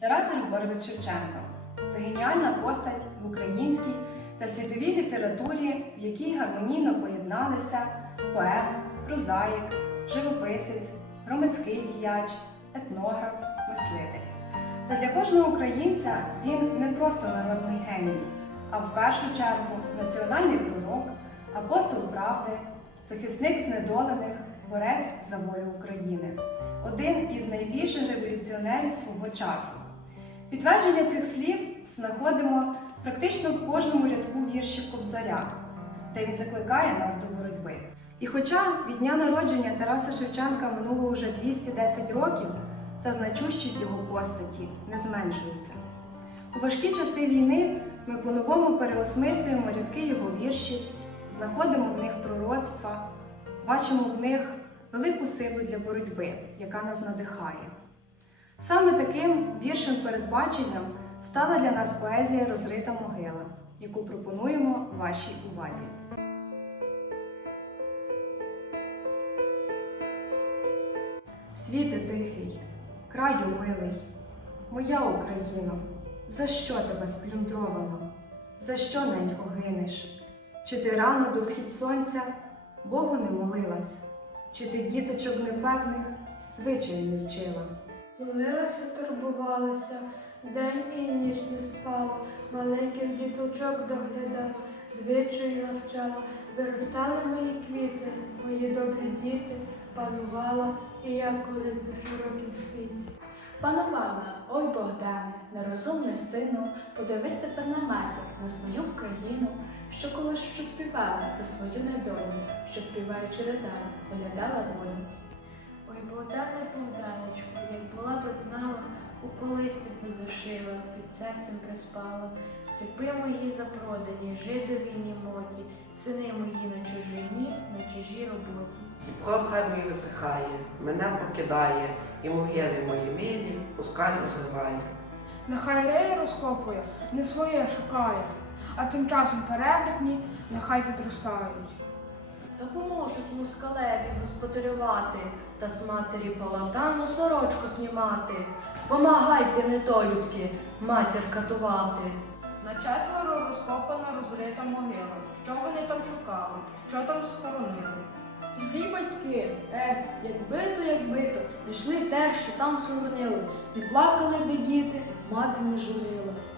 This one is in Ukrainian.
Тарас Григорович Шевченко це геніальна постать в українській та світовій літературі, в якій гармонійно поєдналися поет, прозаїк, живописець, громадський діяч, етнограф, мислитель. Та для кожного українця він не просто народний геній, а в першу чергу національний пророк, апостол правди, захисник знедолених, борець за волю України, один із найбільших революціонерів свого часу. Підтвердження цих слів знаходимо практично в кожному рядку віршів Кобзаря, де він закликає нас до боротьби. І хоча від дня народження Тараса Шевченка минуло вже 210 років, та значущість його постаті не зменшується. У важкі часи війни ми по-новому переосмислюємо рядки його віршів, знаходимо в них пророцтва, бачимо в них велику силу для боротьби, яка нас надихає. Саме таким віршем передбаченням стала для нас поезія Розрита могила, яку пропонуємо вашій увазі. Світи тихий, краю милий, моя Україно, за що тебе сплюндровано? За що ненько гинеш? Чи ти рано до схід сонця Богу не молилась? Чи ти діточок непевних звичай не вчила? Молилася, турбувалася, день і ніч не спала, маленьких діточок доглядала, звичаю навчала, виростали мої квіти, мої добрі діти, панувала і я колись на широкім світі. Панувала, ой Богдане, нерозумний сину, подивись тепер на матір, на свою країну, що коли що співала про свою недолю, що співаючи ридала, виглядала волю. Ой, Богдане, Богданечку, як була би знала, у полисті задушила, під серцем приспала, степи мої запродані, жидові німоті, сини мої на чужині, на чужій роботі. Дібко хай мій висихає, мене покидає, і могили мої милі у скалі зливає. Нехай реє розкопує, не своє шукає, а тим часом перевертні нехай підростають. Допоможуть москалеві господарювати та з матері палатану сорочку знімати. Помагайте, недолюдки, матір катувати. На четверо розкопана розрита могила. Що вони там шукали? Що там схоронили? Старі батьки, ех, якби то, якби то, знайшли те, що там схоронили. Не плакали би діти, мати не журилась.